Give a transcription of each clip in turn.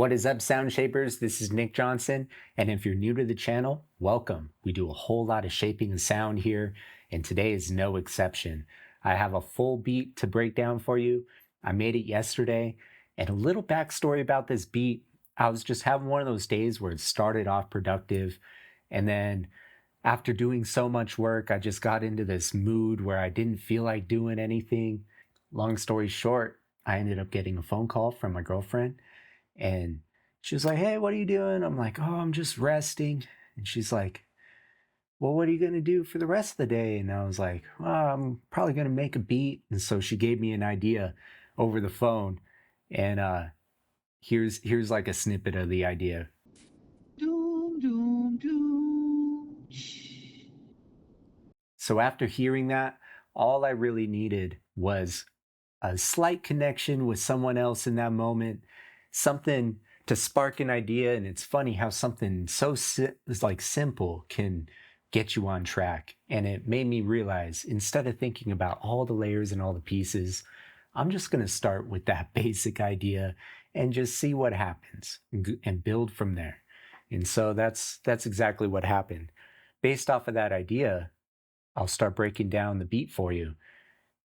What is up, Sound Shapers? This is Nick Johnson, and if you're new to the channel, welcome. We do a whole lot of shaping of sound here, and today is no exception. I have a full beat to break down for you. I made it yesterday, and a little backstory about this beat. I was just having one of those days where it started off productive, and then after doing so much work, I just got into this mood where I didn't feel like doing anything. Long story short, I ended up getting a phone call from my girlfriend. And she was like, "Hey, what are you doing?" I'm like, "Oh, I'm just resting." And she's like, "Well, what are you going to do for the rest of the day?" And I was like, "Well, I'm probably going to make a beat." And so she gave me an idea over the phone. And here's like a snippet of the idea. Doom, doom, doom. So after hearing that, all I really needed was a slight connection with someone else in that moment, something to spark an idea. And it's funny how something so simple can get you on track. And it made me realize, instead of thinking about all the layers and all the pieces, I'm just going to start with that basic idea and just see what happens and build from there. And so that's exactly what happened. Based off of that idea, I'll start breaking down the beat for you.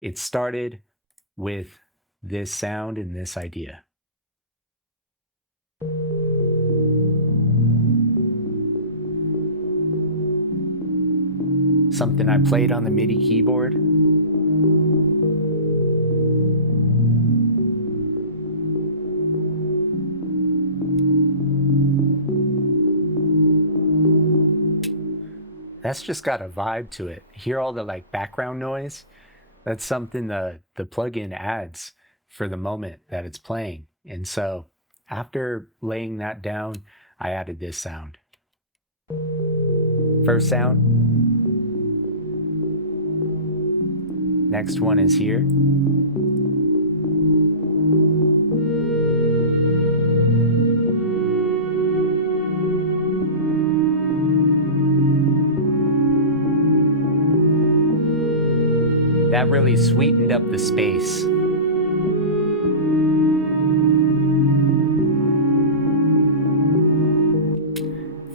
It started with this sound and this idea. Something I played on the MIDI keyboard. That's just got a vibe to it. Hear all the like background noise? That's something the plugin adds for the moment that it's playing. And so after laying that down, I added this sound. First sound. Next one is here. That really sweetened up the space.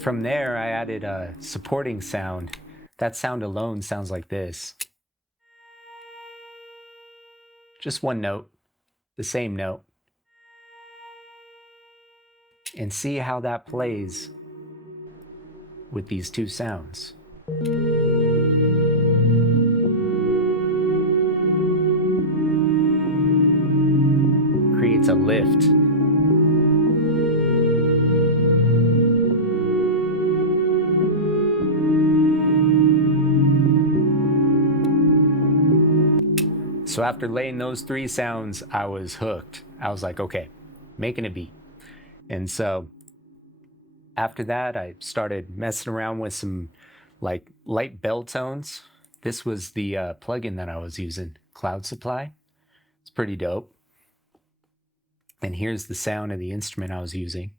From there, I added a supporting sound. That sound alone sounds like this. Just one note, the same note. And see how that plays with these two sounds. Creates a lift. So after laying those three sounds, I was hooked. I was like, okay, making a beat. And so after that, I started messing around with some like light bell tones. This was the plugin that I was using, Cloud Supply. It's pretty dope. And here's the sound of the instrument I was using.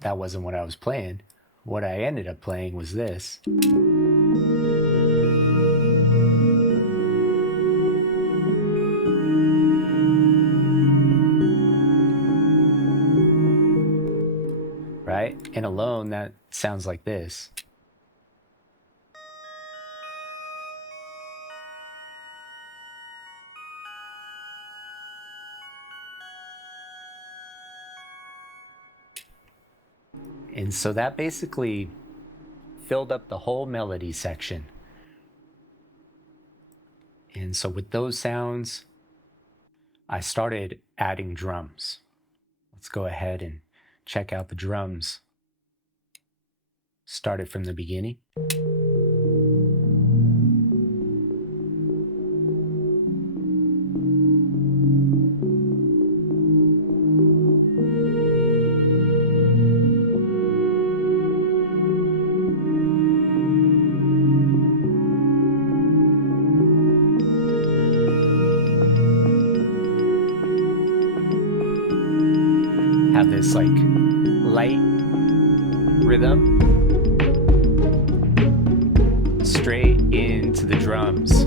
That wasn't what I was playing. What I ended up playing was this. Right? And alone, that sounds like this. And so that basically filled up the whole melody section. And so with those sounds, I started adding drums. Let's go ahead and check out the drums. Started from the beginning. Have this like light rhythm straight into the drums.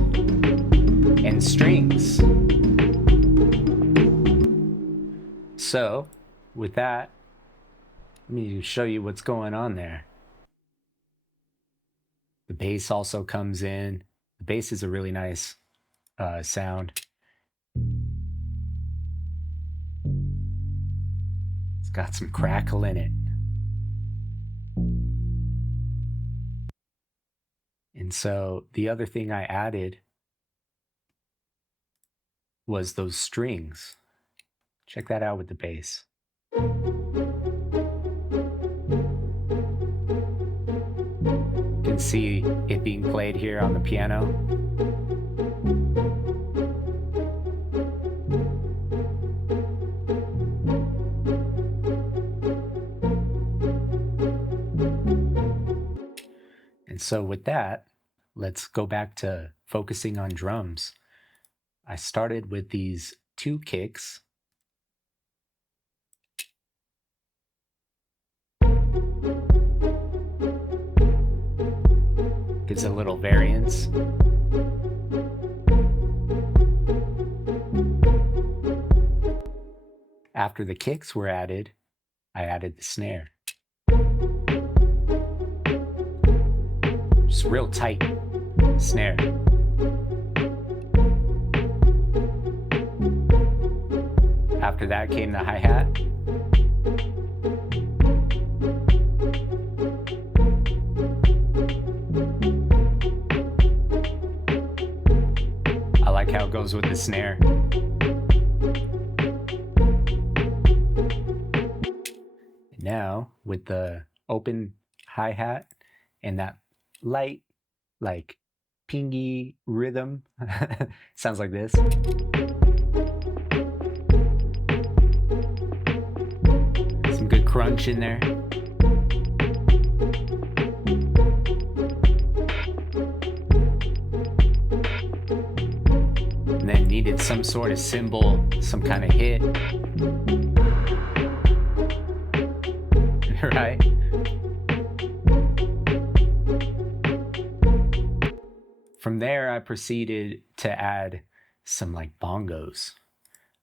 So with that, let me show you what's going on there. The bass also comes in. The bass is a really nice sound. It's got some crackle in it. And so the other thing I added was those strings. Check that out with the bass. You can see it being played here on the piano. And so with that, let's go back to focusing on drums. I started with these 2 kicks. Gives a little variance. After the kicks were added, I added the snare. Just real tight snare. After that came the hi-hat. I like how it goes with the snare. Now, with the open hi-hat and that light, like pingy rhythm, sounds like this. Some good crunch in there. And then needed some sort of cymbal, some kind of hit. Right? From there, I proceeded to add some like bongos.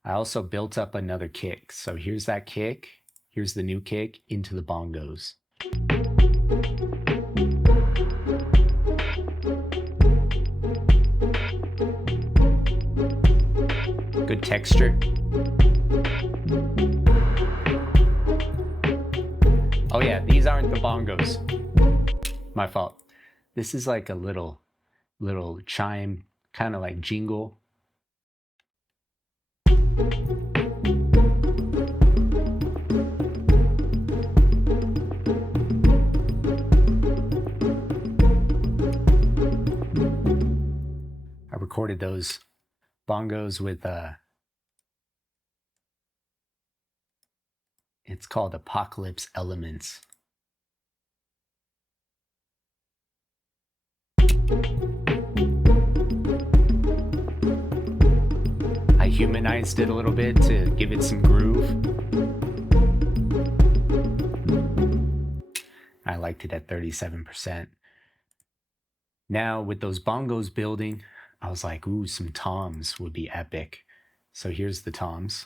I also built up another kick. So here's that kick. Here's the new kick into the bongos. Good texture. Oh yeah, these aren't the bongos. My fault. This is like a little chime, kind of like jingle. I recorded those bongos with it's called Apocalypse Elements. I humanized it a little bit to give it some groove. I liked it at 37%. Now with those bongos building, I was like, ooh, some toms would be epic. So here's the toms.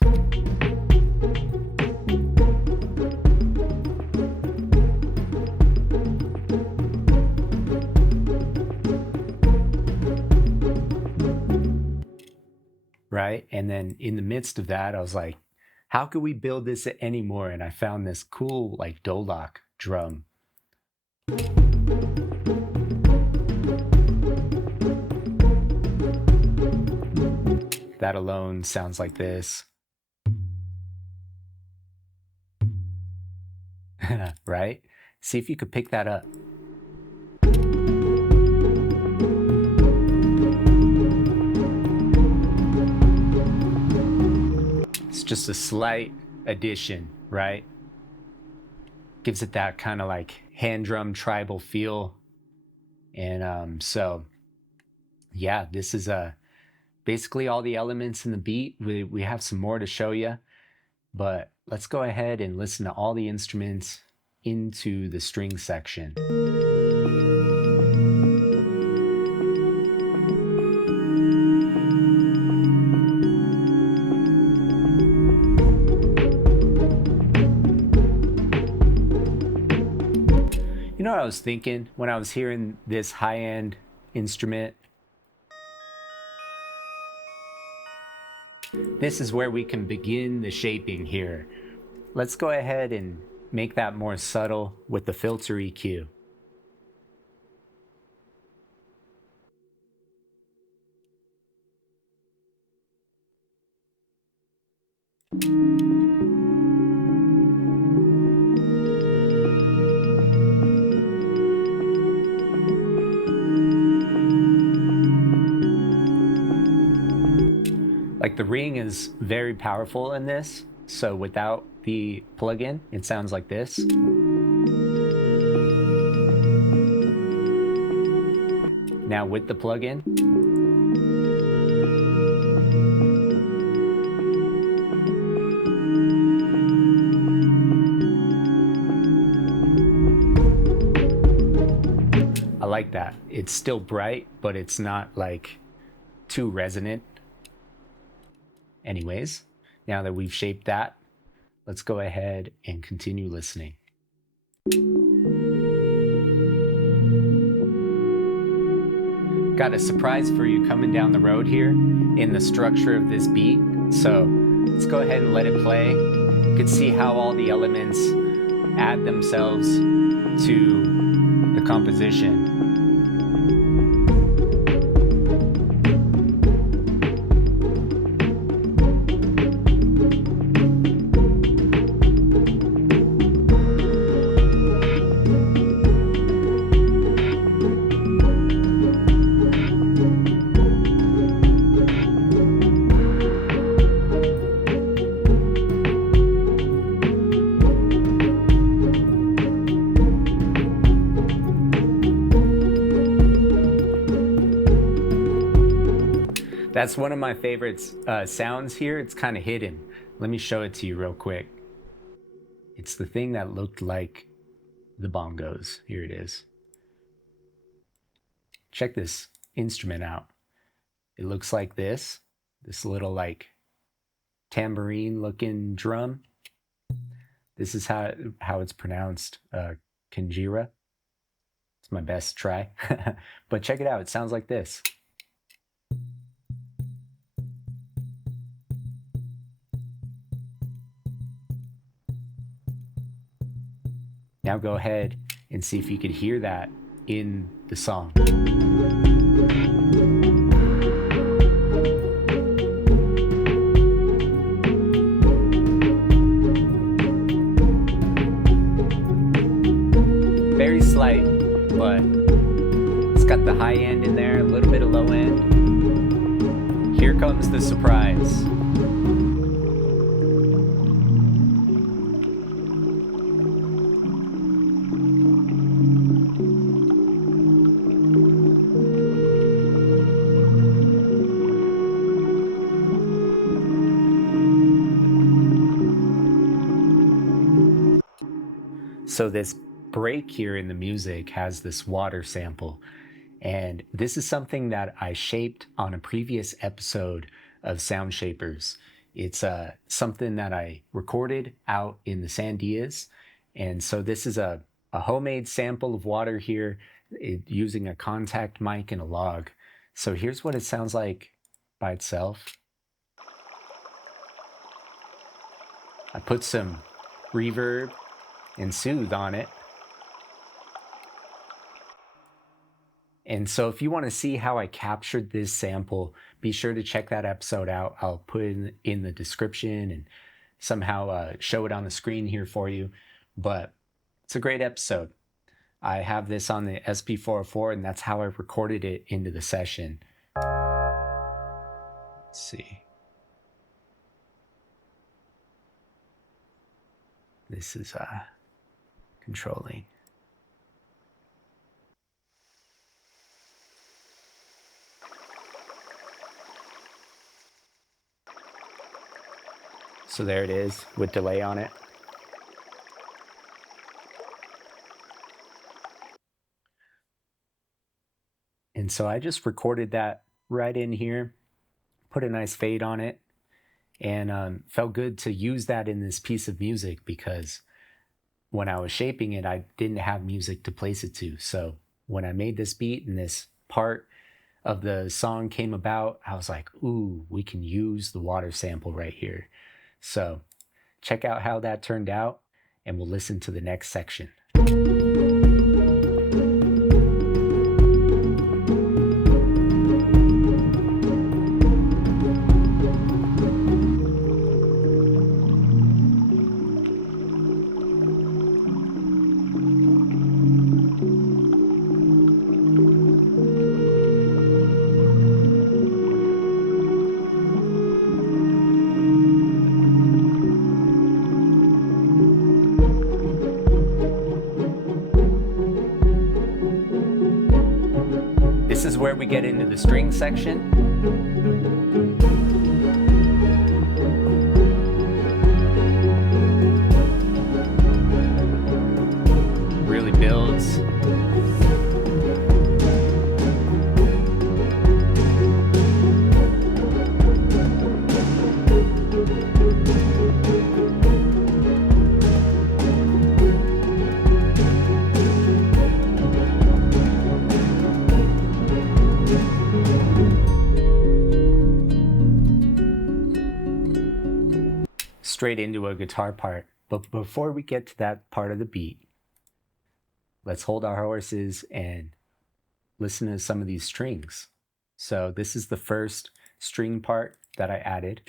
Right? And then in the midst of that, I was like, how could we build this anymore? And I found this cool like dolak drum. That alone sounds like this. Right? See if you could pick that up. It's just a slight addition, right? Gives it that kind of like hand drum tribal feel. And so, yeah, this is basically all the elements in the beat. We have some more to show you, but let's go ahead and listen to all the instruments into the string section. was thinking when I was hearing this high-end instrument. This is where we can begin the shaping here. Let's go ahead and make that more subtle with the filter EQ. Like the ring is very powerful in this, so without the plugin, it sounds like this. Now with the plugin, I like that. It's still bright, but it's not like too resonant. Anyways, now that we've shaped that, let's go ahead and continue listening. Got a surprise for you coming down the road here in the structure of this beat. So let's go ahead and let it play. You can see how all the elements add themselves to the composition. That's one of my favorite sounds here. It's kind of hidden. Let me show it to you real quick. It's the thing that looked like the bongos. Here it is. Check this instrument out. It looks like this little like tambourine looking drum. This is how it's pronounced, Kanjira. It's my best try. But check it out. It sounds like this. Now go ahead and see if you could hear that in the song. Very slight, but it's got the high end in there, a little bit of low end. Here comes the surprise. So this break here in the music has this water sample, and this is something that I shaped on a previous episode of Sound Shapers. It's something that I recorded out in the Sandias, and so this is a homemade sample of water here using a contact mic and a log. So here's what it sounds like by itself. I put some reverb and soothe on it. And so if you want to see how I captured this sample, be sure to check that episode out. I'll put it in the description and somehow show it on the screen here for you. But it's a great episode. I have this on the SP404, and that's how I recorded it into the session. Let's see. This is controlling. So there it is with delay on it. And so I just recorded that right in here, put a nice fade on it, and felt good to use that in this piece of music because when I was shaping it, I didn't have music to place it to. So when I made this beat and this part of the song came about, I was like, ooh, we can use the water sample right here. So check out how that turned out, and we'll listen to the next section. This is where we get into the string section. Really builds. Straight into a guitar part. But before we get to that part of the beat, let's hold our horses and listen to some of these strings. So this is the first string part that I added.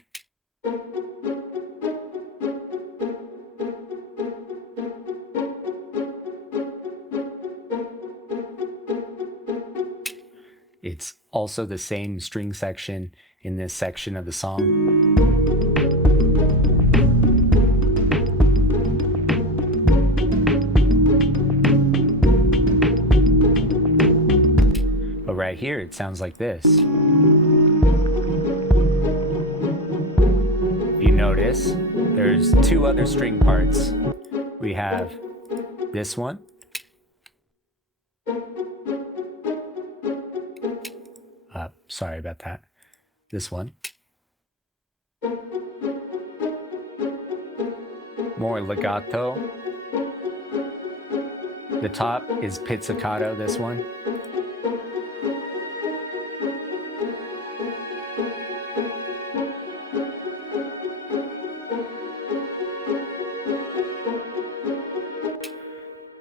It's also the same string section in this section of the song. But right here, it sounds like this. If you notice, there's two other string parts. We have this one. Sorry about that. This one. More legato. The top is pizzicato, this one.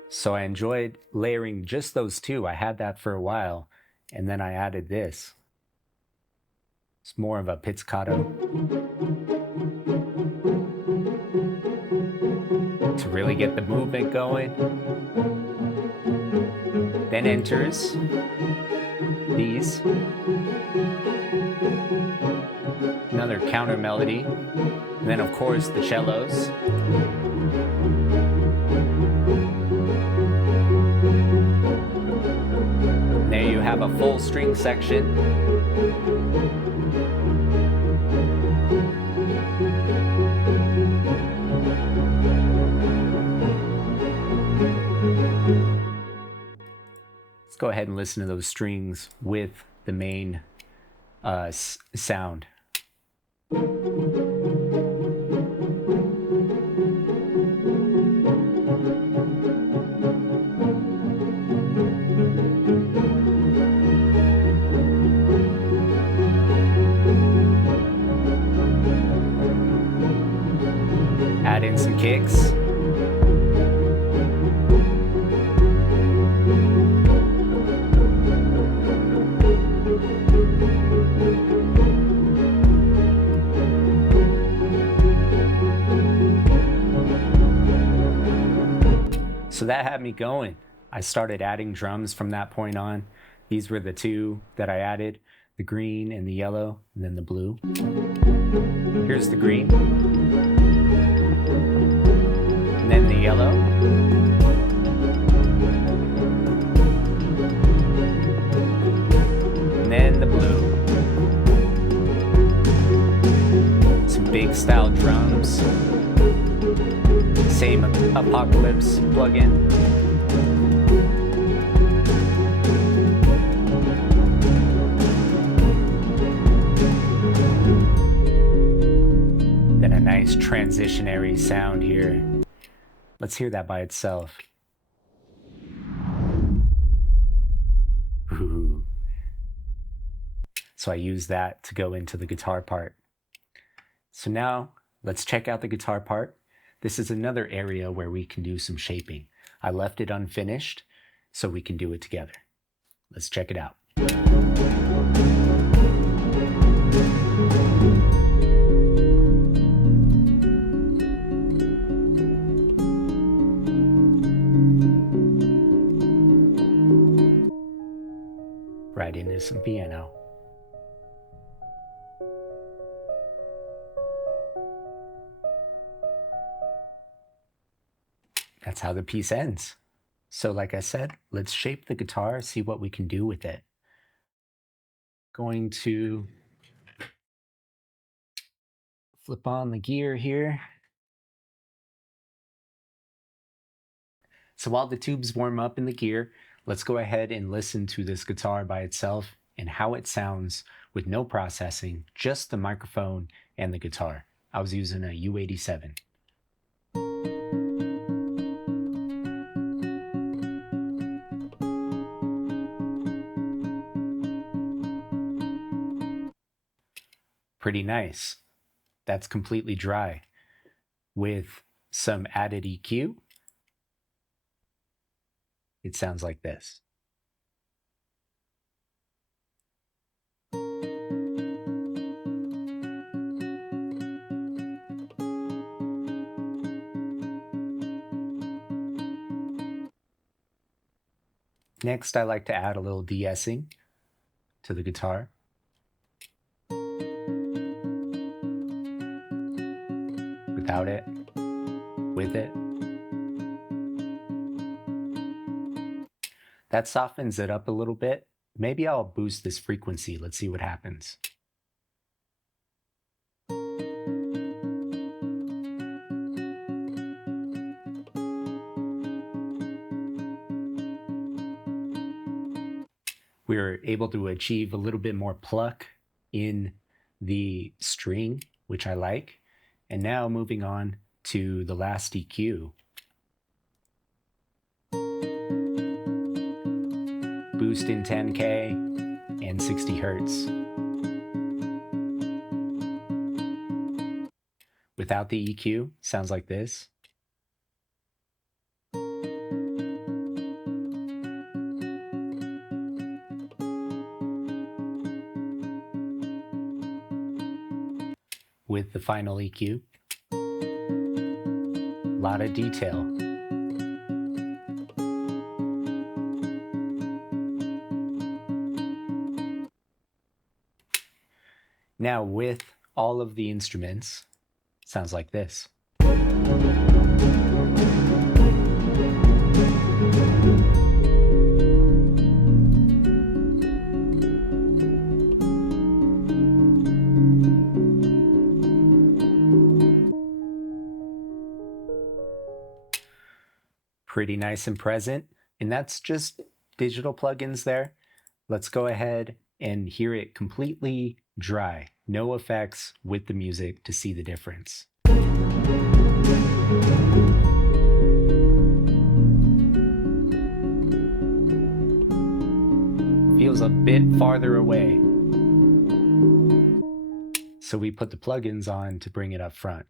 So I enjoyed layering just those two. I had that for a while, and then I added this. It's more of a pizzicato to really get the movement going. Then enters these. Another counter melody. And then of course the cellos. And there you have a full string section. Let's go ahead and listen to those strings with the main sound. Add in some kicks. So that had me going. I started adding drums from that point on. These were the two that I added, the green and the yellow, and then the blue. Here's the green. And then the yellow. And then the blue. Some big style drums. Same Apocalypse plugin. Then a nice transitionary sound here. Let's hear that by itself. Ooh. So I use that to go into the guitar part. So now let's check out the guitar part. This is another area where we can do some shaping. I left it unfinished so we can do it together. Let's check it out. Right into some piano. That's how the piece ends. So like I said, let's shape the guitar, see what we can do with it. Going to flip on the gear here. So while the tubes warm up in the gear, let's go ahead and listen to this guitar by itself and how it sounds with no processing, just the microphone and the guitar. I was using a U87. Pretty nice. That's completely dry. With some added EQ, it sounds like this. Next, I like to add a little de-essing to the guitar. Without it, with it. That softens it up a little bit. Maybe I'll boost this frequency. Let's see what happens. We were able to achieve a little bit more pluck in the string, which I like. And now moving on to the last EQ. Boost in 10K and 60 Hertz. Without the EQ, sounds like this. With the final EQ, a lot of detail. Now with all of the instruments, sounds like this. Pretty nice and present, and that's just digital plugins there. Let's go ahead and hear it completely dry, no effects with the music to see the difference. Feels a bit farther away. So we put the plugins on to bring it up front.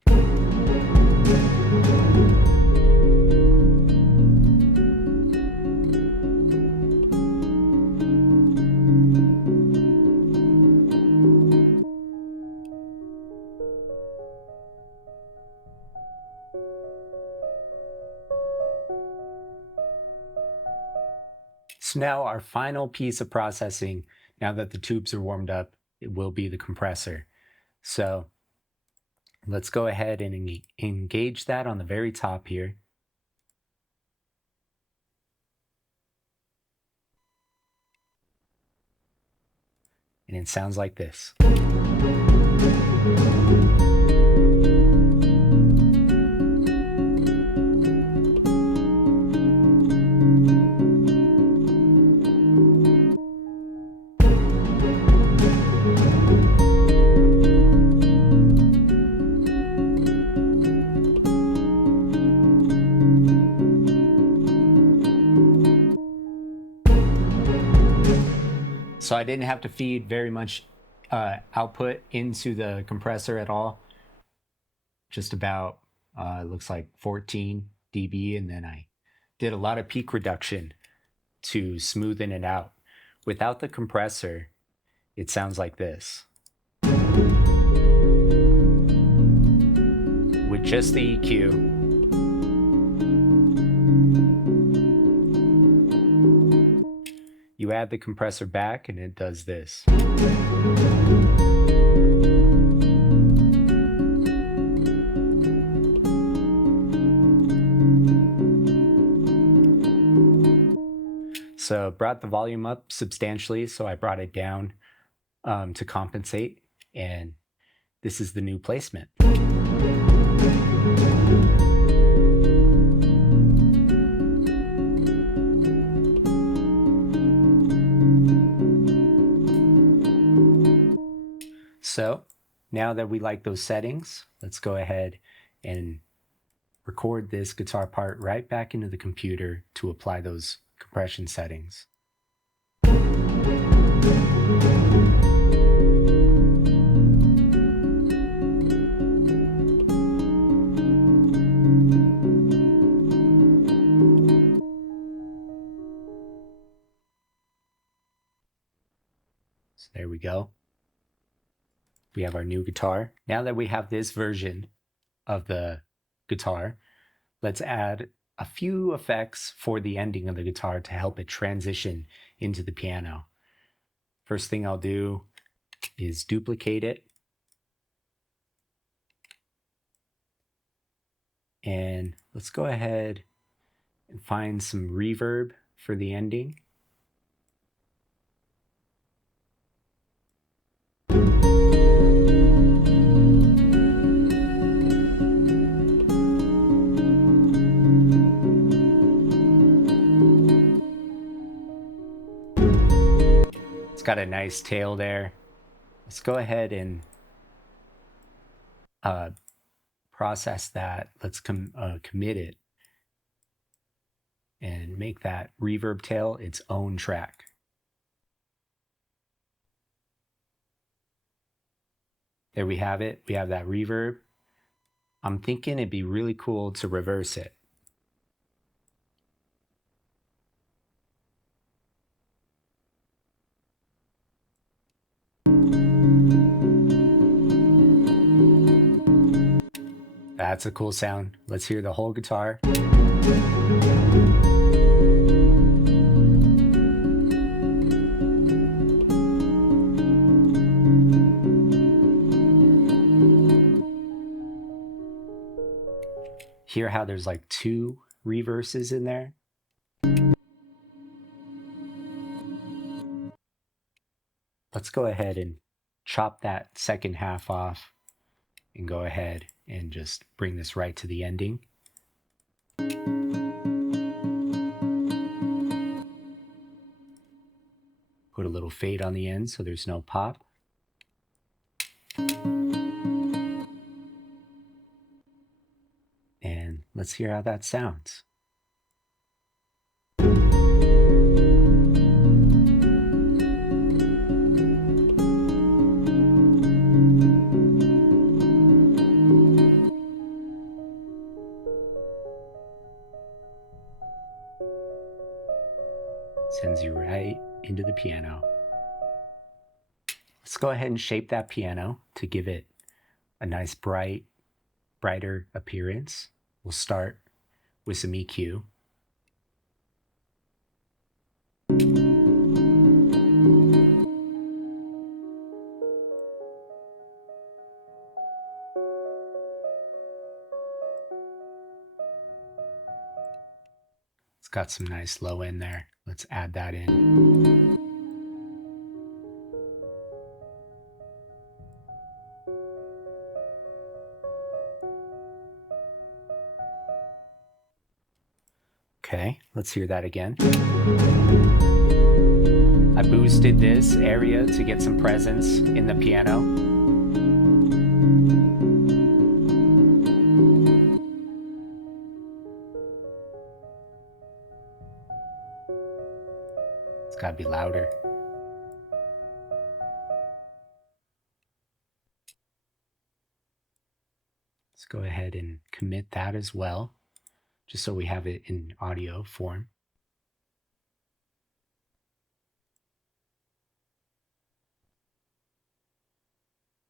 So now our final piece of processing, now that the tubes are warmed up, it will be the compressor. So let's go ahead and engage that on the very top here. And it sounds like this. I didn't have to feed very much output into the compressor at all. Just about, it looks like 14 dB, and then I did a lot of peak reduction to smoothen it out. Without the compressor, it sounds like this. With just the EQ, you add the compressor back and it does this. So brought the volume up substantially, so I brought it down to compensate, and this is the new placement. So now that we like those settings, let's go ahead and record this guitar part right back into the computer to apply those compression settings. So there we go. We have our new guitar. Now that we have this version of the guitar, let's add a few effects for the ending of the guitar to help it transition into the piano. First thing I'll do is duplicate it. And let's go ahead and find some reverb for the ending. It's got a nice tail there. Let's go ahead and process that. Let's commit it and make that reverb tail its own track. There we have it. We have that reverb. I'm thinking it'd be really cool to reverse it. That's a cool sound. Let's hear the whole guitar. Hear how there's like 2 reverses in there? Let's go ahead and chop that second half off and go ahead and just bring this right to the ending. Put a little fade on the end so there's no pop. And let's hear how that sounds. Sends you right into the piano. Let's go ahead and shape that piano to give it a nice brighter appearance. We'll start with some EQ. It's got some nice low end there. Let's add that in. Okay, let's hear that again. I boosted this area to get some presence in the piano. It's gotta be louder. Let's go ahead and commit that as well, just so we have it in audio form.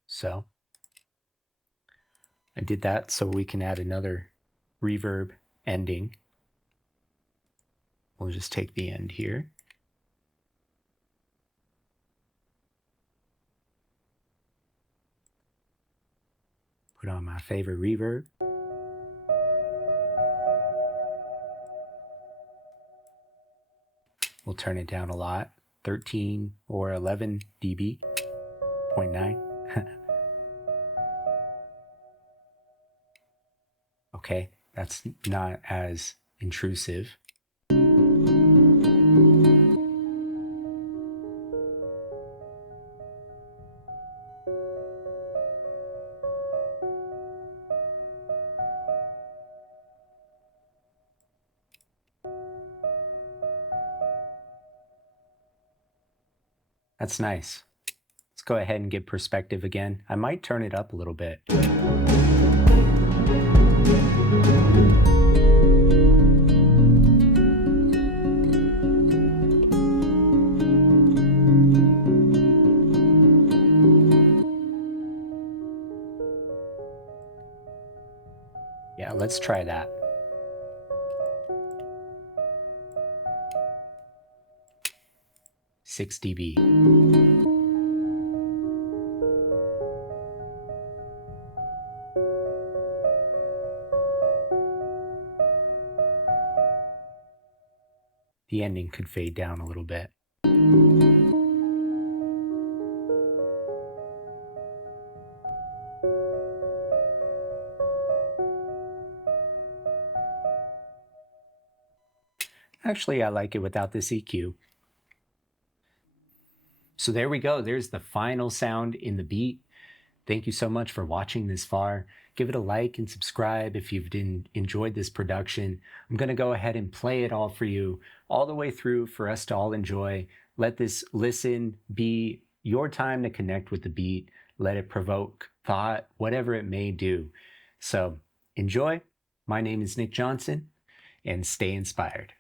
So I did that so we can add another reverb ending. We'll just take the end here. Put on my favorite reverb. We'll turn it down a lot, 13 or 11 dB, 0.9. Okay, that's not as intrusive. That's nice. Let's go ahead and get perspective again. I might turn it up a little bit. Yeah, let's try that. Six dB. The ending could fade down a little bit. Actually, I like it without this EQ. So there we go. There's the final sound in the beat. Thank you so much for watching this far. Give it a like and subscribe if you've enjoyed this production. I'm going to go ahead and play it all for you all the way through for us to all enjoy. Let this listen be your time to connect with the beat. Let it provoke thought, whatever it may do. So enjoy. My name is Nick Johnson, and stay inspired.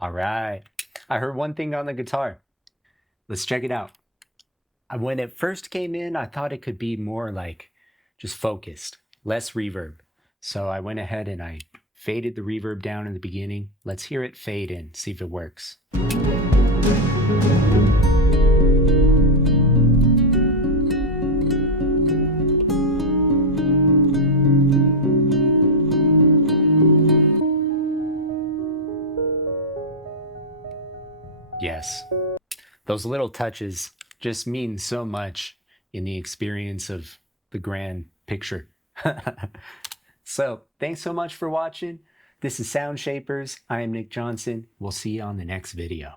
All right. I heard one thing on the guitar. Let's check it out. When it first came in, I thought it could be more like just focused, less reverb. So I went ahead and I faded the reverb down in the beginning. Let's hear it fade in, see if it works. Yes, those little touches just mean so much in the experience of the grand picture. So, thanks so much for watching. This is Sound Shapers. I am Nick Johnson. We'll see you on the next video.